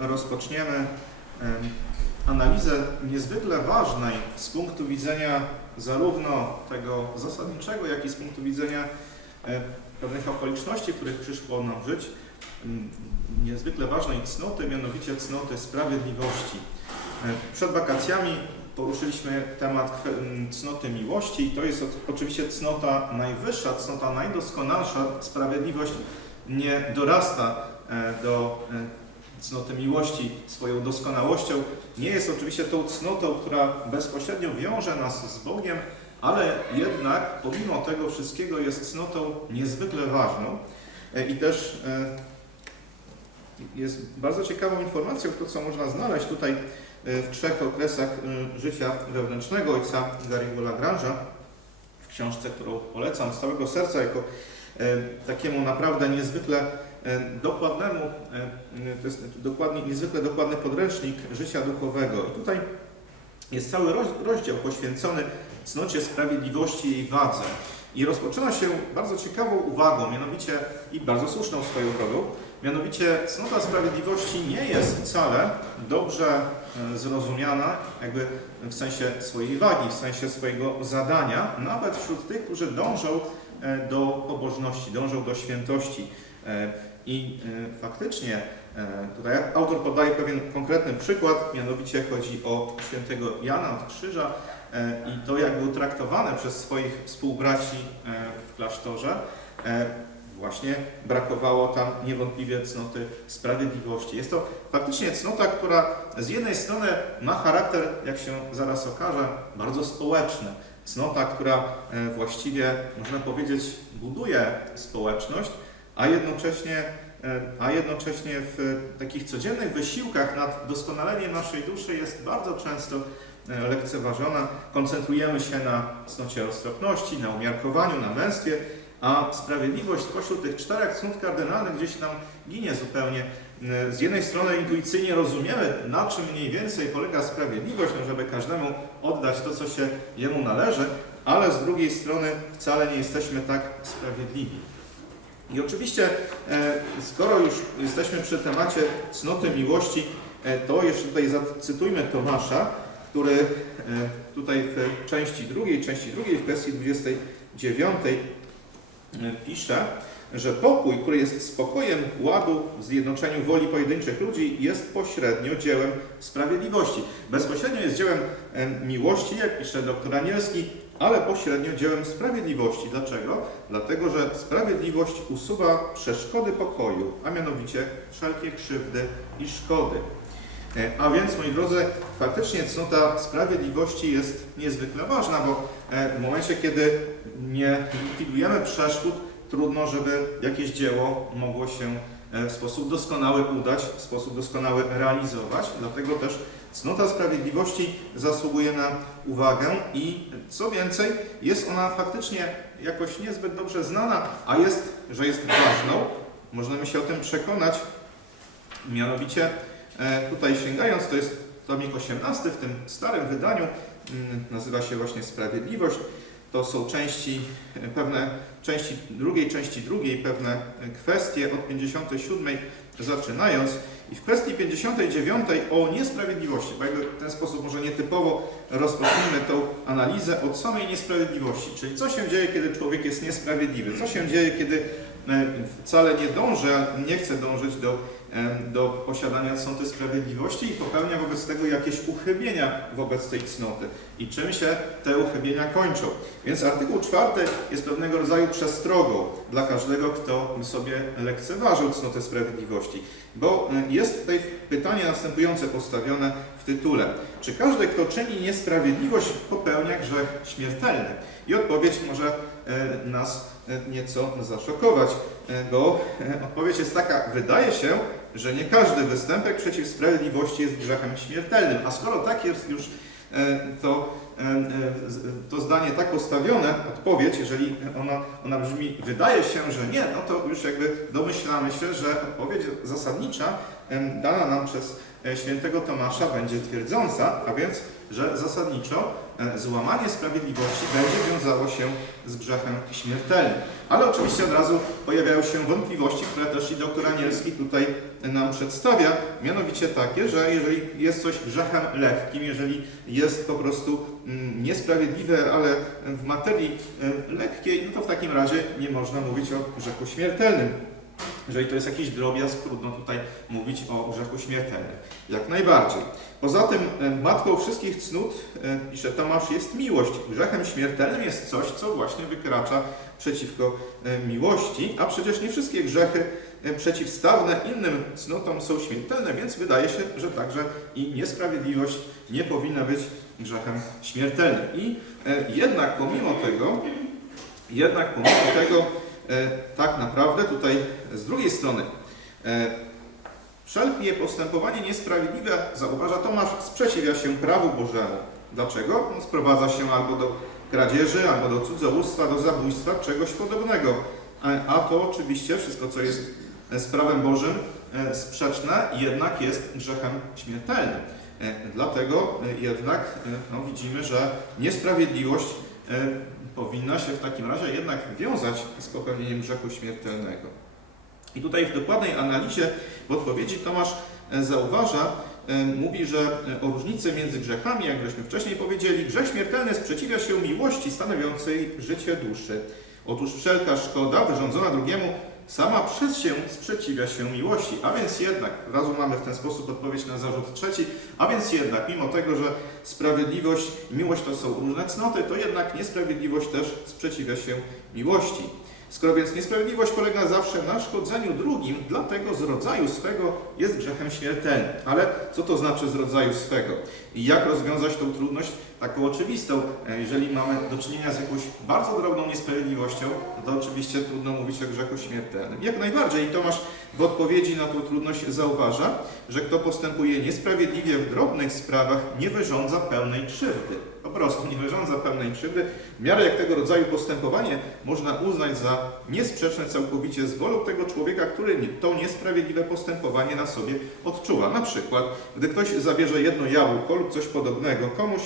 rozpoczniemy em, analizę niezwykle ważnej z punktu widzenia zarówno tego zasadniczego, jak i z punktu widzenia e, pewnych okoliczności, w których przyszło nam żyć, niezwykle ważnej cnoty, mianowicie cnoty sprawiedliwości. E, Przed wakacjami poruszyliśmy temat cnoty miłości i to jest oczywiście cnota najwyższa, cnota najdoskonalsza. Sprawiedliwość nie dorasta e, do cnoty miłości swoją doskonałością. Nie jest oczywiście tą cnotą, która bezpośrednio wiąże nas z Bogiem, ale jednak pomimo tego wszystkiego jest cnotą niezwykle ważną. E, I też e, jest bardzo ciekawą informacją to, co można znaleźć tutaj e, w trzech okresach życia wewnętrznego ojca Gary'ego Lagrange'a w książce, którą polecam z całego serca jako takiemu naprawdę niezwykle dokładnemu, e, to jest dokładnie, niezwykle dokładny podręcznik życia duchowego. I tutaj jest cały roz, rozdział poświęcony cnocie sprawiedliwości i jej wadze. I rozpoczyna się bardzo ciekawą uwagą, mianowicie i bardzo słuszną swoją drogą, mianowicie cnota sprawiedliwości nie jest wcale dobrze e, zrozumiana, jakby w sensie swojej wagi, w sensie swojego zadania, nawet wśród tych, którzy dążą e, do pobożności, dążą do świętości. I e, faktycznie e, tutaj autor podaje pewien konkretny przykład, mianowicie chodzi o świętego Jana od Krzyża e, i to, jak był traktowany przez swoich współbraci w klasztorze. Właśnie brakowało tam niewątpliwie cnoty sprawiedliwości. Jest to faktycznie cnota, która z jednej strony ma charakter, jak się zaraz okaże, bardzo społeczny. Cnota, która właściwie, można powiedzieć, buduje społeczność, a jednocześnie, e, a jednocześnie w takich codziennych wysiłkach nad doskonaleniem naszej duszy jest bardzo często e, lekceważona. Koncentrujemy się na cnocie roztropności, na umiarkowaniu, na męstwie, a sprawiedliwość spośród tych czterech cnót kardynalnych gdzieś nam ginie zupełnie. E, Z jednej strony intuicyjnie rozumiemy, na czym mniej więcej polega sprawiedliwość, no żeby każdemu oddać to, co się jemu należy, ale z drugiej strony wcale nie jesteśmy tak sprawiedliwi. I oczywiście, e, skoro już jesteśmy przy temacie cnoty miłości, e, to jeszcze tutaj zacytujmy Tomasza, który e, tutaj w części drugiej, części drugiej, w kwestii 29 e, pisze, że pokój, który jest spokojem ładu w zjednoczeniu woli pojedynczych ludzi, jest pośrednio dziełem sprawiedliwości. Bezpośrednio jest dziełem miłości, jak pisze dr Anielski, ale pośrednio dziełem sprawiedliwości. Dlaczego? Dlatego, że sprawiedliwość usuwa przeszkody pokoju, a mianowicie wszelkie krzywdy i szkody. E, A więc, moi drodzy, faktycznie cnota sprawiedliwości jest niezwykle ważna, bo e, w momencie, kiedy nie likwidujemy przeszkód, trudno, żeby jakieś dzieło mogło się e, w sposób doskonały udać, w sposób doskonały realizować. Dlatego też cnota sprawiedliwości zasługuje na uwagę i co więcej, jest ona faktycznie jakoś niezbyt dobrze znana, a jest, że jest ważną. Możemy się o tym przekonać. Mianowicie e, tutaj sięgając, to jest tomik 18 w tym starym wydaniu, mm, nazywa się właśnie Sprawiedliwość. To są części, e, pewne części drugiej, części drugiej, pewne e, kwestie od 57 zaczynając. I w kwestii 59 o niesprawiedliwości, bo jakby w ten sposób może nietypowo rozpocznijmy tą analizę od samej niesprawiedliwości, czyli co się dzieje, kiedy człowiek jest niesprawiedliwy, co się dzieje, kiedy e, wcale nie dąży, nie chce dążyć do, do posiadania cnoty sprawiedliwości i popełnia wobec tego jakieś uchybienia wobec tej cnoty. I czym się te uchybienia kończą? Więc artykuł czwarty jest pewnego rodzaju przestrogą dla każdego, kto sobie lekceważył cnotę sprawiedliwości. Bo jest tutaj pytanie następujące postawione w tytule. Czy każdy, kto czyni niesprawiedliwość, popełnia grzech śmiertelny? I odpowiedź może e, nas e, nieco zaszokować, e, bo odpowiedź jest taka, wydaje się, że nie każdy występek przeciw sprawiedliwości jest grzechem śmiertelnym. A skoro tak jest już, e, to e, z- to zdanie tak postawione, odpowiedź, jeżeli ona, ona brzmi, wydaje się, że nie, no to już jakby domyślamy się, że odpowiedź zasadnicza dana nam przez e, świętego Tomasza będzie twierdząca, a więc, że zasadniczo e, złamanie sprawiedliwości będzie wiązało się z grzechem śmiertelnym. Ale oczywiście od razu pojawiają się wątpliwości, które też i doktor Anielski tutaj nam przedstawia, mianowicie takie, że jeżeli jest coś grzechem lekkim, jeżeli jest po prostu mm, niesprawiedliwe, ale w materii y, lekkiej, no to w takim razie nie można mówić o grzechu śmiertelnym. Jeżeli to jest jakiś drobiazg, trudno tutaj mówić o grzechu śmiertelnym. Jak najbardziej. Poza tym e, matką wszystkich cnót, e, pisze Tomasz, jest miłość. Grzechem śmiertelnym jest coś, co właśnie wykracza przeciwko e, miłości, a przecież nie wszystkie grzechy przeciwstawne innym cnotom są śmiertelne, więc wydaje się, że także i niesprawiedliwość nie powinna być grzechem śmiertelnym. I jednak pomimo tego, jednak pomimo tego, tak naprawdę tutaj z drugiej strony e, wszelkie postępowanie niesprawiedliwe, zauważa Tomasz, sprzeciwia się prawu Bożemu. Dlaczego? No, sprowadza się albo do kradzieży, albo do cudzołóstwa, do zabójstwa, czegoś podobnego. A, a to oczywiście wszystko, co jest z prawem Bożym e, sprzeczne, jednak jest grzechem śmiertelnym. E, Dlatego e, jednak e, no, widzimy, że niesprawiedliwość e, powinna się w takim razie jednak wiązać z popełnieniem grzechu śmiertelnego. I tutaj w dokładnej analizie w odpowiedzi Tomasz e, zauważa, e, mówi, że e, o różnicy między grzechami, jak żeśmy wcześniej powiedzieli, grzech śmiertelny sprzeciwia się miłości stanowiącej życie duszy. Otóż wszelka szkoda wyrządzona drugiemu sama przez się sprzeciwia się miłości. A więc jednak, razu mamy w ten sposób odpowiedź na zarzut trzeci, a więc jednak, mimo tego, że sprawiedliwość i miłość to są różne cnoty, to jednak niesprawiedliwość też sprzeciwia się miłości. Skoro więc niesprawiedliwość polega zawsze na szkodzeniu drugim, dlatego z rodzaju swego jest grzechem śmiertelnym. Ale co to znaczy z rodzaju swego? I jak rozwiązać tą trudność taką oczywistą? E, Jeżeli mamy do czynienia z jakąś bardzo drobną niesprawiedliwością, to oczywiście trudno mówić o grzechu śmiertelnym. Jak najbardziej. I Tomasz w odpowiedzi na tą trudność zauważa, że kto postępuje niesprawiedliwie w drobnych sprawach, nie wyrządza pełnej krzywdy. Po prostu nie wyrządza pełnej krzywdy. W miarę jak tego rodzaju postępowanie można uznać za niesprzeczne całkowicie z wolą tego człowieka, który to niesprawiedliwe postępowanie na sobie odczuwa. Na przykład, gdy ktoś zabierze jedno jabłko lub coś podobnego komuś,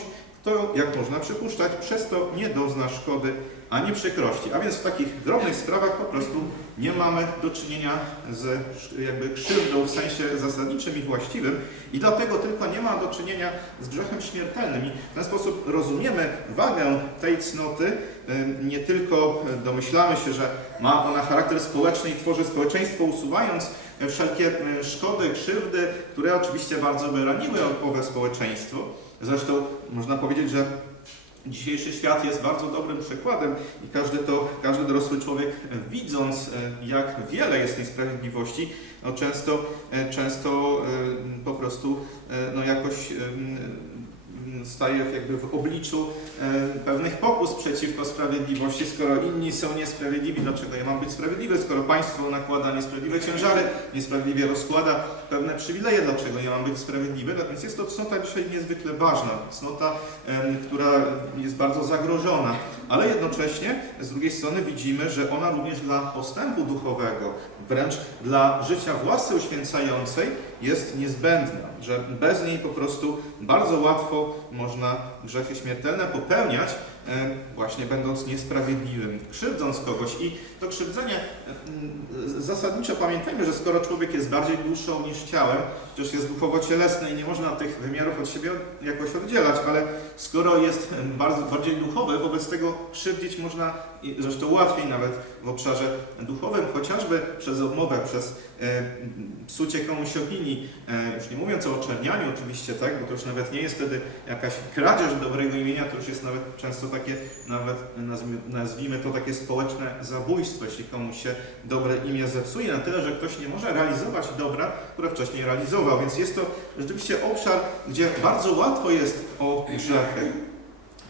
to, jak można przypuszczać, przez to nie dozna szkody ani przykrości. A więc w takich drobnych sprawach po prostu nie mamy do czynienia z jakby krzywdą w sensie zasadniczym i właściwym i dlatego tylko nie ma do czynienia z grzechem śmiertelnym. I w ten sposób rozumiemy wagę tej cnoty, nie tylko domyślamy się, że ma ona charakter społeczny i tworzy społeczeństwo, usuwając wszelkie szkody, krzywdy, które oczywiście bardzo by raniły owe społeczeństwo. Zresztą można powiedzieć, że dzisiejszy świat jest bardzo dobrym przykładem i każdy to, każdy dorosły człowiek widząc e, jak wiele jest niesprawiedliwości, no często, e, często e, po prostu no jakoś staje jakby w obliczu e, pewnych pokus przeciwko sprawiedliwości, skoro inni są niesprawiedliwi, dlaczego ja mam być sprawiedliwy, skoro państwo nakłada niesprawiedliwe ciężary, niesprawiedliwie rozkłada pewne przywileje, dlaczego ja mam być sprawiedliwy, No więc jest to cnota dzisiaj niezwykle ważna, cnota, która jest bardzo zagrożona, ale jednocześnie z drugiej strony widzimy, że ona również dla postępu duchowego, wręcz dla życia w łasce uświęcającej jest niezbędna, że bez niej po prostu bardzo łatwo można grzechy śmiertelne popełniać, właśnie będąc niesprawiedliwym, krzywdząc kogoś. I to krzywdzenie, zasadniczo pamiętajmy, że skoro człowiek jest bardziej duszą niż ciałem, przecież jest duchowo-cielesny i nie można tych wymiarów od siebie jakoś oddzielać, ale skoro jest bardzo, bardziej duchowy, wobec tego krzywdzić można, zresztą łatwiej nawet w obszarze duchowym, chociażby przez odmowę, przez e, psucie komuś opinii, e, już nie mówiąc o oczernianiu oczywiście, tak, bo to już nawet nie jest wtedy jakaś kradzież dobrego imienia, to już jest nawet często takie, nawet nazwijmy, to takie społeczne zabójstwo, jeśli komuś się dobre imię zepsuje, na tyle, że ktoś nie może realizować dobra, które wcześniej realizował, więc jest to rzeczywiście obszar, gdzie bardzo łatwo jest o grzechy,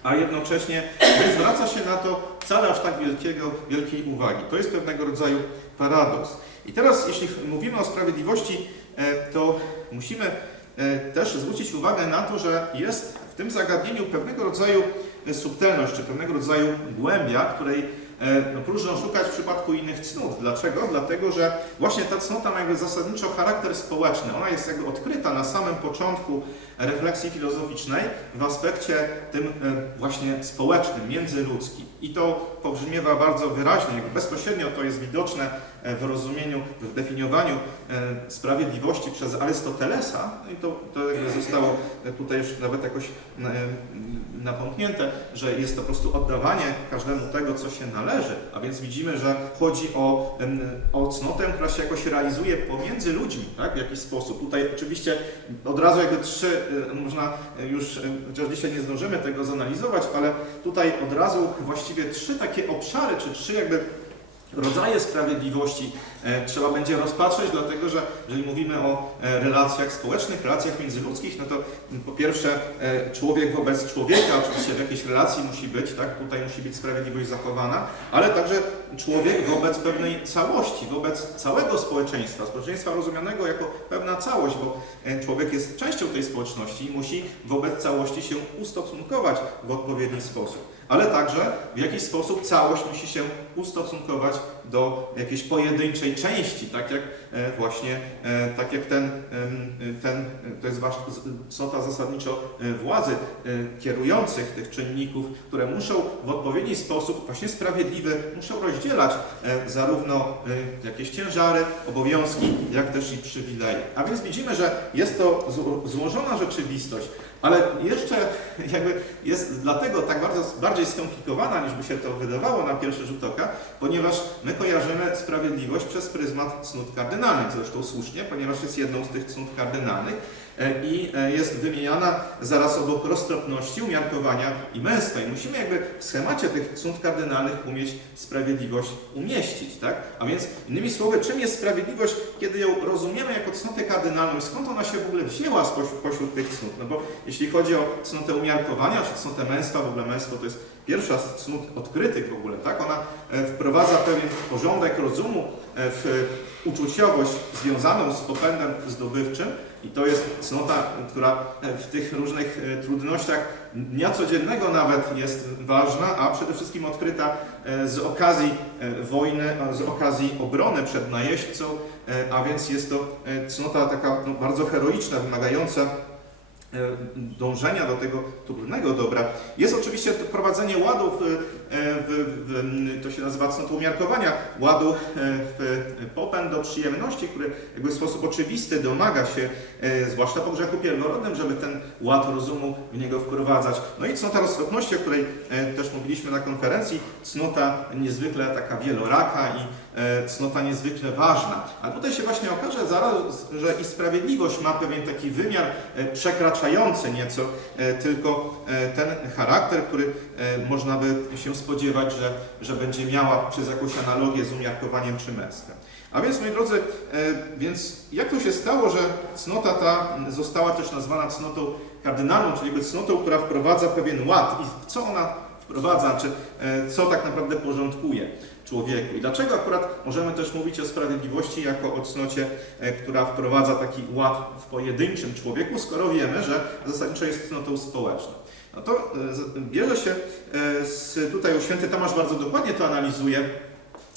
a jednocześnie nie zwraca się na to wcale aż tak wielkiego, wielkiej uwagi. To jest pewnego rodzaju paradoks. I teraz, jeśli mówimy o sprawiedliwości, e, to musimy e, też zwrócić uwagę na to, że jest w tym zagadnieniu pewnego rodzaju e, subtelność, czy pewnego rodzaju głębia, której no, próżno szukać w przypadku innych cnót. Dlaczego? Dlatego, że właśnie ta cnota ma jakby zasadniczo charakter społeczny. Ona jest jakby odkryta na samym początku refleksji filozoficznej w aspekcie tym e, właśnie społecznym, międzyludzkim. I to pobrzmiewa bardzo wyraźnie, bezpośrednio to jest widoczne e, w rozumieniu, w definiowaniu e, sprawiedliwości przez Arystotelesa. No i to, to zostało e, tutaj już nawet jakoś napomknięte, że jest to po prostu oddawanie każdemu tego, co się należy. A więc widzimy, że chodzi o, o cnotę, która się jakoś realizuje pomiędzy ludźmi, tak? w jakiś sposób. Tutaj oczywiście od razu jakby trzy, można już, chociaż dzisiaj nie zdążymy tego zanalizować, ale tutaj od razu właściwie trzy takie obszary, czy trzy jakby rodzaje sprawiedliwości e, trzeba będzie rozpatrzeć, dlatego że jeżeli mówimy o e, relacjach społecznych, relacjach międzyludzkich, no to m, po pierwsze e, człowiek wobec człowieka, oczywiście w jakiejś relacji musi być, tak, tutaj musi być sprawiedliwość zachowana, ale także człowiek wobec pewnej całości, wobec całego społeczeństwa, społeczeństwa rozumianego jako pewna całość, bo e, człowiek jest częścią tej społeczności i musi wobec całości się ustosunkować w odpowiedni sposób ale także w jakiś sposób całość musi się ustosunkować do jakiejś pojedynczej części, tak jak e, właśnie, e, tak jak ten, ten to jest wasz- cnota zasadniczo e, władzy kierujących tych czynników, które muszą w odpowiedni sposób, właśnie sprawiedliwy, muszą rozdzielać zarówno jakieś ciężary, obowiązki, jak też i przywileje. A więc widzimy, że jest to zło- złożona rzeczywistość, ale jeszcze jakby jest dlatego tak bardzo, bardziej skomplikowana, niż by się to wydawało na pierwszy rzut oka, ponieważ my kojarzymy sprawiedliwość przez pryzmat cnót kardynalnych, zresztą słusznie, ponieważ jest jedną z tych cnót kardynalnych i e, jest wymieniana zaraz obok roztropności, umiarkowania i męstwa. I musimy jakby w schemacie tych cnót kardynalnych umieć sprawiedliwość umieścić, tak? A więc innymi słowy, czym jest sprawiedliwość, kiedy ją rozumiemy jako cnotę kardynalną i skąd ona się w ogóle wzięła pośród tych cnót? No bo jeśli chodzi o cnotę umiarkowania, czy cnotę męstwa, w ogóle męstwo to jest pierwsza z cnót odkrytych w ogóle, tak? Ona e, wprowadza pewien porządek rozumu e, w uczuciowość związaną z popędem zdobywczym i to jest cnota, która e, w tych różnych e, trudnościach dnia codziennego nawet jest ważna, a przede wszystkim odkryta e, z okazji wojny, z okazji obrony przed najeźdźcą, a więc jest to cnota taka no, bardzo heroiczna, wymagająca dążenia do tego trudnego dobra. Jest oczywiście prowadzenie ładu e, w, w, to się nazywa cnotą umiarkowania, ładu e, w popęd do przyjemności, który jakby w sposób oczywisty domaga się, e, zwłaszcza po grzechu pierworodnym, żeby ten ład rozumu w niego wprowadzać. No i cnota roztropności, o której też mówiliśmy na konferencji, cnota niezwykle taka wieloraka i cnota niezwykle ważna. A tutaj się właśnie okaże zaraz, że i sprawiedliwość ma pewien taki wymiar przekraczający nieco tylko ten charakter, który można by się spodziewać, że, że będzie miała przez jakąś analogię z umiarkowaniem czy męstwem. A więc, moi drodzy, e, więc jak to się stało, że cnota ta została też nazwana cnotą kardynalną, czyli cnotą, która wprowadza pewien ład i co ona wprowadza, czy e, co tak naprawdę porządkuje człowieku. I dlaczego akurat możemy też mówić o sprawiedliwości jako o cnocie, e, która wprowadza taki ład w pojedynczym człowieku, skoro wiemy, że zasadniczo jest cnotą społeczną. No to e, bierze się e, z, tutaj święty Tomasz bardzo dokładnie to analizuje,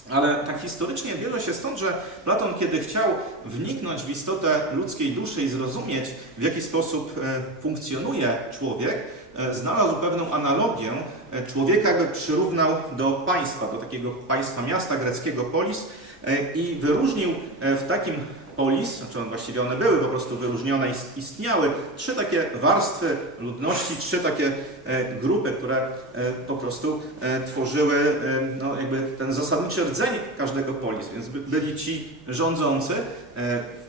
ale tak historycznie bierze się stąd, że Platon, kiedy chciał wniknąć w istotę ludzkiej duszy i zrozumieć, w jaki sposób e, funkcjonuje człowiek, znalazł pewną analogię. Człowieka jakby przyrównał do państwa, do takiego państwa miasta greckiego polis i wyróżnił w takim polis, znaczy właściwie one były po prostu wyróżnione, ist- istniały trzy takie warstwy ludności, trzy takie e, grupy, które e, po prostu e, tworzyły no, jakby ten zasadniczy rdzeń każdego polis, więc by, byli ci rządzący,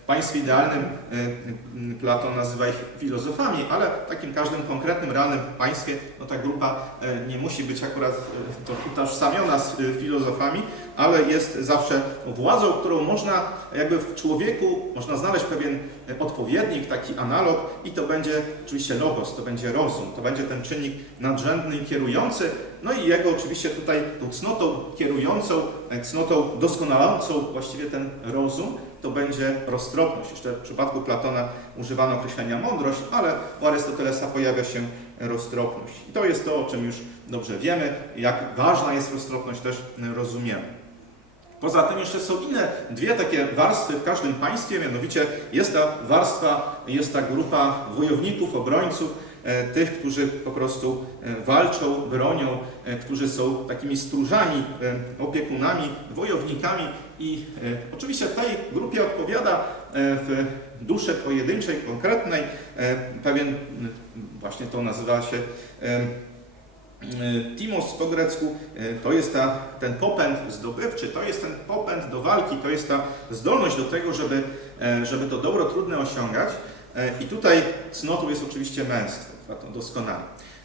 państwie idealnym e, m, Platon nazywa ich filozofami, ale w takim każdym konkretnym, realnym państwie no, ta grupa e, nie musi być akurat e, to utożsamiona z e, filozofami, ale jest zawsze władzą, którą można jakby w człowieku, można znaleźć pewien e, odpowiednik, taki analog i to będzie oczywiście logos, to będzie rozum, to będzie ten czynnik nadrzędny i kierujący, no i jego oczywiście tutaj tą cnotą kierującą, e, cnotą doskonalącą właściwie ten rozum to będzie roztropność. Jeszcze w przypadku Platona używano określenia mądrość, ale u Arystotelesa pojawia się roztropność. I to jest to, o czym już dobrze wiemy, jak ważna jest roztropność też rozumiemy. Poza tym jeszcze są inne dwie takie warstwy w każdym państwie, mianowicie jest ta warstwa, jest ta grupa wojowników, obrońców, tych, którzy po prostu e, walczą, bronią, e, którzy są takimi stróżami, e, opiekunami, wojownikami i e, oczywiście tej grupie odpowiada e, w duszy pojedynczej, konkretnej e, pewien, właśnie to nazywa się e, E, Timos po grecku e, to jest ta, ten popęd zdobywczy, to jest ten popęd do walki, to jest ta zdolność do tego, żeby, e, żeby to dobro trudne osiągać. E, I tutaj cnotą jest oczywiście męstwo, to doskonale.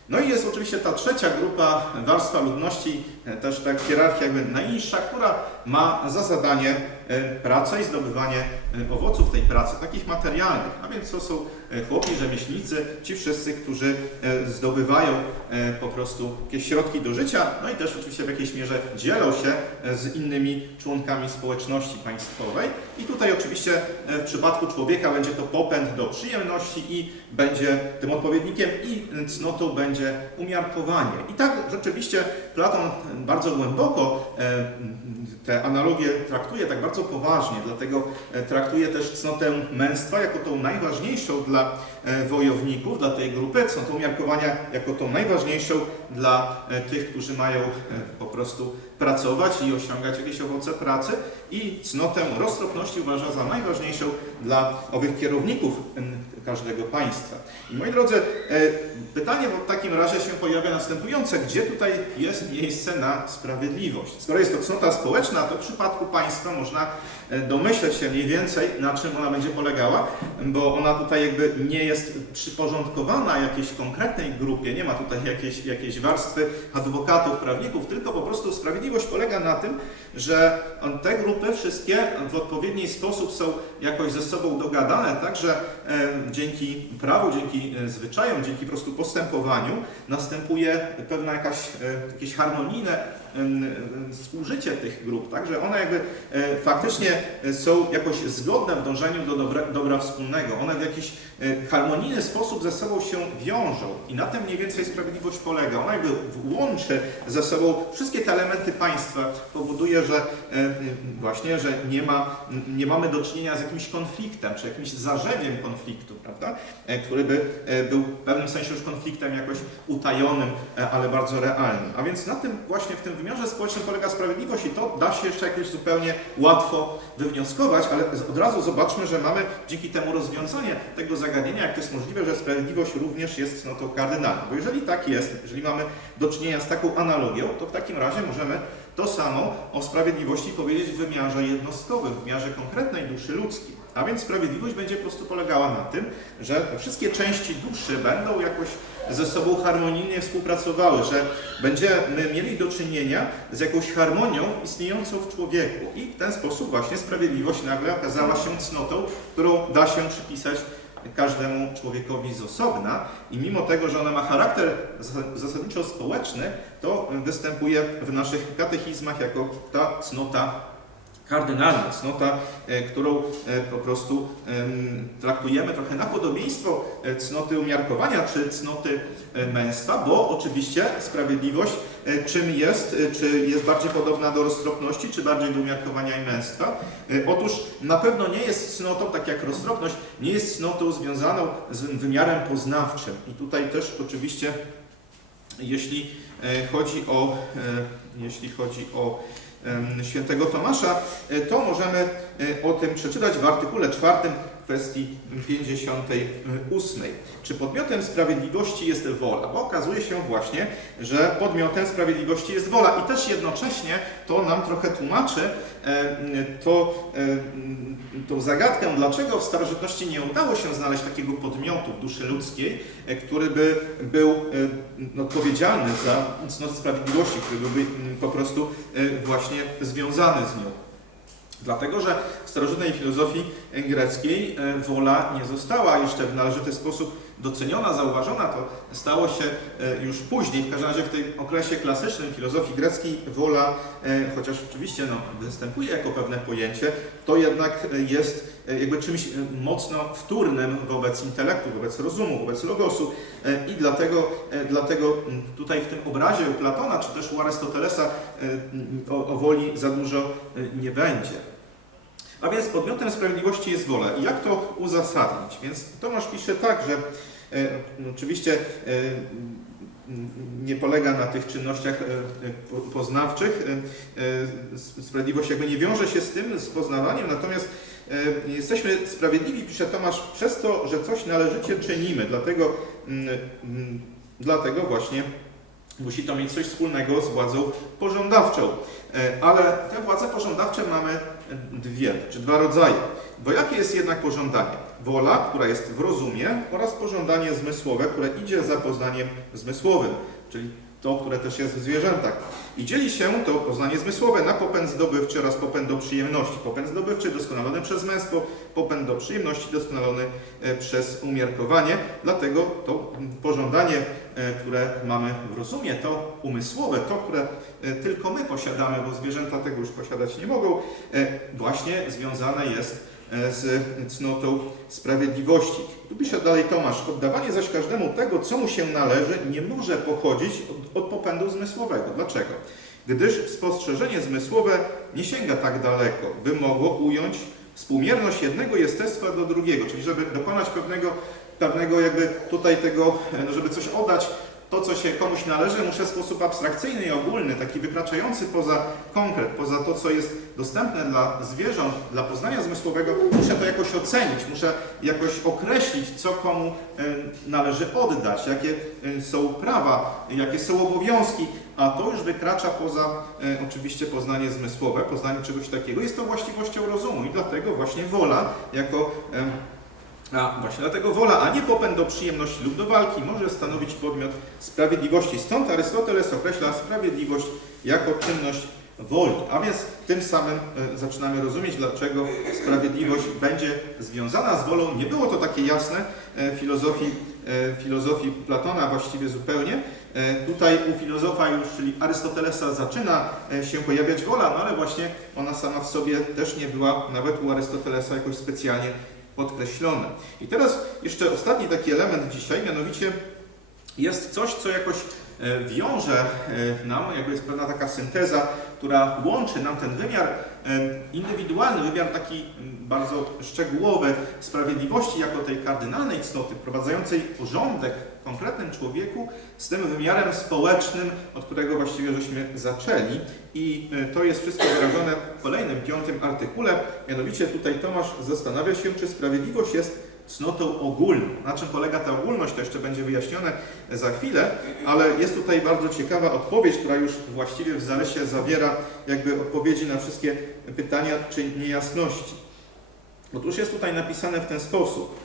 No i jest oczywiście ta trzecia grupa, warstwa ludności, e, też ta hierarchia jakby najniższa, która ma za zadanie e, pracę i zdobywanie owoców tej pracy, takich materialnych. A więc to są chłopi, rzemieślnicy, ci wszyscy, którzy e, zdobywają e, po prostu jakieś środki do życia, no i też oczywiście w jakiejś mierze dzielą się e, z innymi członkami społeczności państwowej. I tutaj oczywiście e, w przypadku człowieka będzie to popęd do przyjemności i będzie tym odpowiednikiem i cnotą będzie umiarkowanie. I tak rzeczywiście Platon bardzo głęboko e, te analogie traktuje tak bardzo poważnie, dlatego e, traktuje też cnotę męstwa jako tą najważniejszą dla e, wojowników, dla tej grupy, cnotę umiarkowania jako tą najważniejszą dla e, tych, którzy mają e, po prostu pracować i osiągać jakieś owoce pracy i cnotę roztropności uważa za najważniejszą dla owych kierowników każdego państwa. I moi drodzy, pytanie w takim razie się pojawia następujące. Gdzie tutaj jest miejsce na sprawiedliwość? Skoro jest to cnota społeczna, to w przypadku państwa można domyśleć się mniej więcej, na czym ona będzie polegała, bo ona tutaj jakby nie jest przyporządkowana jakiejś konkretnej grupie, nie ma tutaj jakiejś, jakiejś warstwy adwokatów, prawników, tylko po prostu sprawiedliwość polega na tym, że te grupy wszystkie w odpowiedni sposób są jakoś ze sobą dogadane, tak, że e, dzięki prawu, dzięki e, zwyczajom, dzięki po prostu postępowaniu następuje pewna jakaś, e, jakieś harmonijne współżycie tych grup, tak, że one jakby e, faktycznie są jakoś zgodne w dążeniu do dobra, dobra wspólnego. One w jakiś e, harmonijny sposób ze sobą się wiążą i na tym mniej więcej sprawiedliwość polega. Ona jakby łączy ze sobą wszystkie te elementy państwa, powoduje, że e, właśnie, że nie, ma, nie mamy do czynienia z jakimś konfliktem, czy jakimś zarzewiem konfliktu, prawda, który by był w pewnym sensie już konfliktem jakoś utajonym, ale bardzo realnym. A więc na tym właśnie w tym wymiarze społecznym polega sprawiedliwość i to da się jeszcze jakoś zupełnie łatwo wywnioskować, ale od razu zobaczmy, że mamy dzięki temu rozwiązanie tego zagadnienia, jak to jest możliwe, że sprawiedliwość również jest cnotą kardynalną. Bo jeżeli tak jest, jeżeli mamy do czynienia z taką analogią, to w takim razie możemy to samo o sprawiedliwości powiedzieć w wymiarze jednostkowym, w wymiarze konkretnej duszy ludzkiej. A więc sprawiedliwość będzie po prostu polegała na tym, że wszystkie części duszy będą jakoś ze sobą harmonijnie współpracowały, że będziemy mieli do czynienia z jakąś harmonią istniejącą w człowieku. I w ten sposób właśnie sprawiedliwość nagle okazała się cnotą, którą da się przypisać każdemu człowiekowi z osobna i mimo tego, że ona ma charakter zas- zasadniczo społeczny, to występuje w naszych katechizmach jako ta cnota kardynalna, cnota, e, którą e, po prostu em, traktujemy trochę na podobieństwo e, cnoty umiarkowania czy cnoty męstwa, bo oczywiście sprawiedliwość czym jest, czy jest bardziej podobna do roztropności, czy bardziej do umiarkowania i męstwa. Otóż na pewno nie jest cnotą, tak jak roztropność, nie jest cnotą związaną z wymiarem poznawczym. I tutaj też oczywiście, jeśli chodzi o, jeśli chodzi o świętego Tomasza, e, to możemy e, o tym przeczytać w artykule czwartym kwestii 58. Czy podmiotem sprawiedliwości jest wola? Bo okazuje się właśnie, że podmiotem sprawiedliwości jest wola i też jednocześnie to nam trochę tłumaczy e, to, e, tą zagadkę, dlaczego w starożytności nie udało się znaleźć takiego podmiotu w duszy ludzkiej, e, który by był no, odpowiedzialny za cnotę sprawiedliwości, który byłby mm, po prostu właśnie związany z nią. Dlatego, że w starożytnej filozofii greckiej e, wola nie została jeszcze w należyty sposób doceniona, zauważona. To stało się e, już później, w każdym razie w tym okresie klasycznym filozofii greckiej wola, e, chociaż oczywiście no, występuje jako pewne pojęcie, to jednak jest jakby czymś mocno wtórnym wobec intelektu, wobec rozumu, wobec logosu i dlatego, dlatego tutaj w tym obrazie u Platona, czy też u Arystotelesa o, o woli za dużo nie będzie. A więc podmiotem sprawiedliwości jest wola. I jak to uzasadnić? Więc Tomasz pisze tak, że e, oczywiście e, nie polega na tych czynnościach e, po- poznawczych. E, e, Sprawiedliwość jakby nie wiąże się z tym, z poznawaniem, natomiast jesteśmy sprawiedliwi, pisze Tomasz, przez to, że coś należycie czynimy. Dlatego, dlatego właśnie musi to mieć coś wspólnego z władzą pożądawczą. E, Ale te władze pożądawcze mamy dwie, czy dwa rodzaje. Bo jakie jest jednak pożądanie? Wola, która jest w rozumie oraz pożądanie zmysłowe, które idzie za poznaniem zmysłowym, czyli to, które też jest w zwierzętach. I dzieli się to poznanie zmysłowe na popęd zdobywczy oraz popęd do przyjemności. Popęd zdobywczy doskonalony przez męstwo, popęd do przyjemności doskonalony e, przez umiarkowanie. Dlatego to pożądanie, e, które mamy w rozumie, to umysłowe, to, które e, tylko my posiadamy, bo zwierzęta tego już posiadać nie mogą, właśnie związane jest z cnotą sprawiedliwości. Tu pisze dalej Tomasz, oddawanie zaś każdemu tego, co mu się należy, nie może pochodzić od, od popędu zmysłowego. Dlaczego? Gdyż spostrzeżenie zmysłowe nie sięga tak daleko, by mogło ująć współmierność jednego jestestwa do drugiego, czyli żeby dokonać pewnego, pewnego jakby tutaj tego, e, no żeby coś oddać, to, co się komuś należy, muszę w sposób abstrakcyjny i ogólny, taki wykraczający poza konkret, poza to, co jest dostępne dla zwierząt, dla poznania zmysłowego, muszę to jakoś ocenić, muszę jakoś określić, co komu e, należy oddać, jakie e, są prawa, jakie są obowiązki, a to już wykracza poza e, oczywiście poznanie zmysłowe, poznanie czegoś takiego. Jest to właściwością rozumu i dlatego właśnie wola jako a właśnie dlatego wola, a nie popęd do przyjemności lub do walki może stanowić podmiot sprawiedliwości. Stąd Arystoteles określa sprawiedliwość jako czynność woli. A więc tym samym e, zaczynamy rozumieć, dlaczego sprawiedliwość będzie związana z wolą. Nie było to takie jasne e, w filozofii, e, filozofii Platona właściwie zupełnie. E, Tutaj u filozofa już, czyli Arystotelesa zaczyna e, się pojawiać wola, no ale właśnie ona sama w sobie też nie była nawet u Arystotelesa jakoś specjalnie podkreślone. I teraz jeszcze ostatni taki element dzisiaj, mianowicie jest coś, co jakoś e, wiąże e, nam, jakby jest pewna taka synteza, która łączy nam ten wymiar e, indywidualny, wymiar taki bardzo szczegółowy sprawiedliwości jako tej kardynalnej cnoty, wprowadzającej porządek konkretnym człowieku z tym wymiarem społecznym, od którego właściwie żeśmy zaczęli. I e, to jest wszystko wyrażone w kolejnym, piątym artykule. Mianowicie tutaj Tomasz zastanawia się, czy sprawiedliwość jest cnotą ogólną. Na czym polega ta ogólność, to jeszcze będzie wyjaśnione za chwilę, ale jest tutaj bardzo ciekawa odpowiedź, która już właściwie w zarysie zawiera jakby odpowiedzi na wszystkie pytania czy niejasności. Otóż jest tutaj napisane w ten sposób.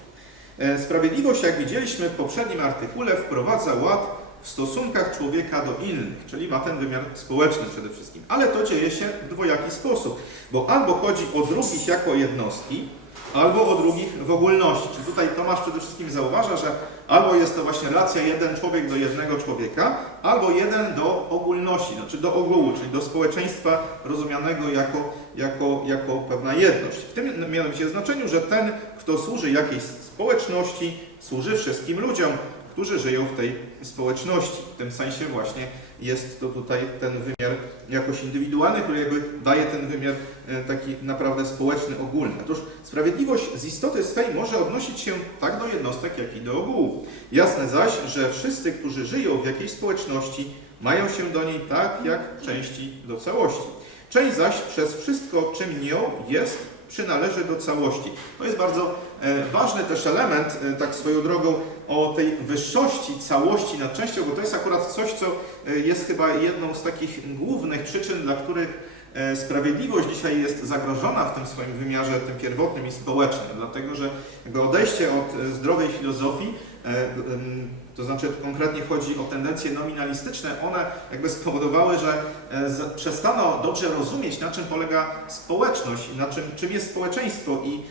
E, Sprawiedliwość, jak widzieliśmy w poprzednim artykule, wprowadza ład w stosunkach człowieka do innych, czyli ma ten wymiar społeczny przede wszystkim. Ale to dzieje się w dwojaki sposób, bo albo chodzi o drugich jako jednostki, albo o drugich w ogólności. Czyli tutaj Tomasz przede wszystkim zauważa, że albo jest to właśnie relacja jeden człowiek do jednego człowieka, albo jeden do ogólności, znaczy do ogółu, czyli do społeczeństwa rozumianego jako, jako, jako pewna jedność. W tym mianowicie znaczeniu, że ten, kto służy jakiejś społeczności, służy wszystkim ludziom, którzy żyją w tej społeczności. W tym sensie właśnie jest to tutaj ten wymiar jakoś indywidualny, który jakby daje ten wymiar e, taki naprawdę społeczny, ogólny. Otóż sprawiedliwość z istoty swej może odnosić się tak do jednostek, jak i do ogółu. Jasne zaś, że wszyscy, którzy żyją w jakiejś społeczności, mają się do niej tak, jak części do całości. Część zaś przez wszystko, czym nią jest, przynależy do całości. To jest bardzo ważny też element, e, tak swoją drogą, o tej wyższości całości nad częścią, bo to jest akurat coś, co e, jest chyba jedną z takich głównych przyczyn, dla których e, sprawiedliwość dzisiaj jest zagrożona w tym swoim wymiarze, tym pierwotnym i społecznym, dlatego że jakby odejście od e, zdrowej filozofii, e, to znaczy konkretnie chodzi o tendencje nominalistyczne, one jakby spowodowały, że e, przestano dobrze rozumieć, na czym polega społeczność na czym, czym jest społeczeństwo i e,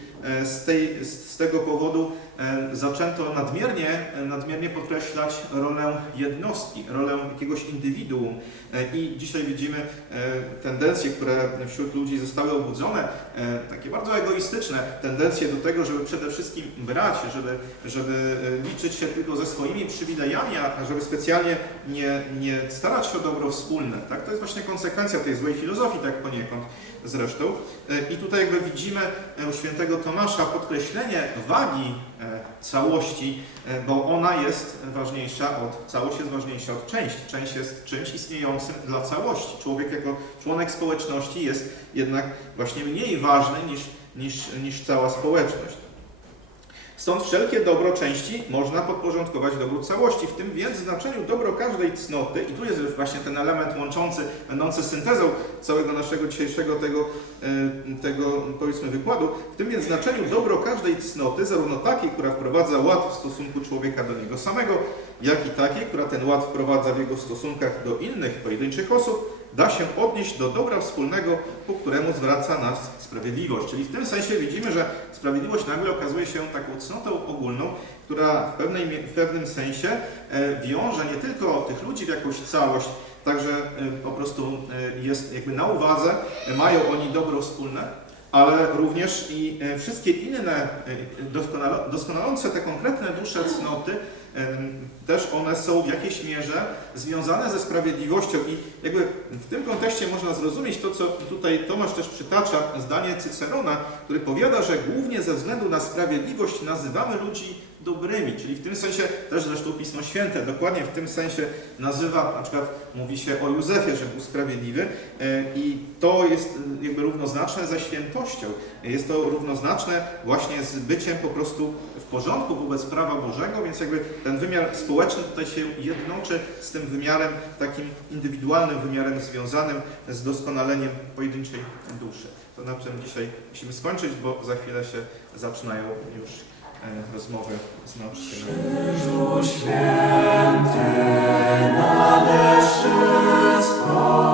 z, tej, z, tego powodu e, zaczęto nadmiernie, e, nadmiernie podkreślać rolę jednostki, rolę jakiegoś indywiduum. E, I dzisiaj widzimy e, tendencje, które wśród ludzi zostały obudzone, e, takie bardzo egoistyczne tendencje do tego, żeby przede wszystkim brać, żeby, żeby e, liczyć się tylko ze swoimi przywilejami, a żeby specjalnie nie, nie starać się o dobro wspólne. Tak? To jest właśnie konsekwencja tej złej filozofii, tak poniekąd zresztą. E, I tutaj jakby widzimy e, u świętego Tomasza podkreślenie wagi e, całości, bo ona jest ważniejsza od, całość jest ważniejsza od części. Część jest czymś istniejącym dla całości. Człowiek jako członek społeczności jest jednak właśnie mniej ważny niż, niż, niż cała społeczność. Stąd wszelkie dobro części można podporządkować dobru całości, w tym więc znaczeniu dobro każdej cnoty, i tu jest właśnie ten element łączący, będący syntezą całego naszego dzisiejszego tego, e, tego powiedzmy wykładu, w tym więc znaczeniu dobro każdej cnoty, zarówno takiej, która wprowadza ład w stosunku człowieka do niego samego, jak i takiej, która ten ład wprowadza w jego stosunkach do innych pojedynczych osób, da się odnieść do dobra wspólnego, ku któremu zwraca nas sprawiedliwość. Czyli w tym sensie widzimy, że sprawiedliwość nagle okazuje się taką cnotą ogólną, która w, pewnej, w pewnym sensie e, wiąże nie tylko tych ludzi w jakąś całość, także e, po prostu e, jest jakby na uwadze, mają oni dobro wspólne, ale również i wszystkie inne doskonalące te konkretne dusze cnoty, też one są w jakiejś mierze związane ze sprawiedliwością i jakby w tym kontekście można zrozumieć to, co tutaj Tomasz też przytacza, zdanie Cycerona, który powiada, że głównie ze względu na sprawiedliwość nazywamy ludzi dobrymi, czyli w tym sensie też zresztą Pismo Święte dokładnie w tym sensie nazywa, na przykład mówi się o Józefie, że był sprawiedliwy e, i to jest e, jakby równoznaczne ze świętością. Jest to równoznaczne właśnie z byciem po prostu porządku wobec prawa Bożego, więc jakby ten wymiar społeczny tutaj się jednoczy z tym wymiarem takim indywidualnym, wymiarem związanym z doskonaleniem pojedynczej duszy. To na czym dzisiaj musimy skończyć, bo za chwilę się zaczynają już e, rozmowy z nauczycielami. Święty nade wszystko.